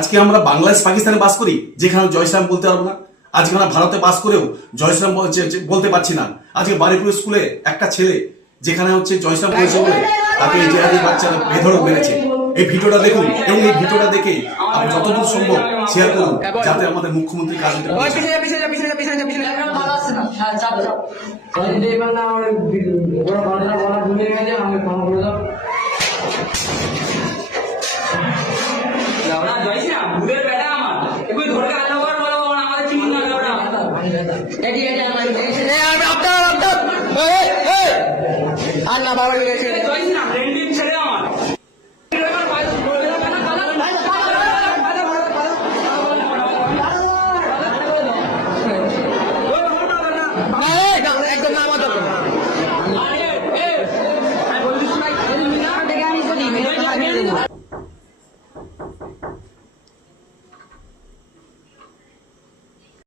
আজকে আমরা বাংলাদেশ পাকিস্তানে বাস করি, যেখানে জয় শ্রীরাম বলতে পারবো না। আজকে আমরা ভারতে বাস করেও জয় শ্রীরাম বলতে পারছি না। আজকে বারুইপুর স্কুলে একটা ছেলে যেখানে জয় শ্রীরাম বলেছে বলে তাকে এই জেহাদি বাচ্চারা বেধড়ক মেরেছে। এই ভিডিওটা দেখুন এবং এই ভিডিওটা দেখে আপনি যতদূর সম্ভব শেয়ার করুন, যাতে আমাদের মুখ্যমন্ত্রী কাজ আর না বাবা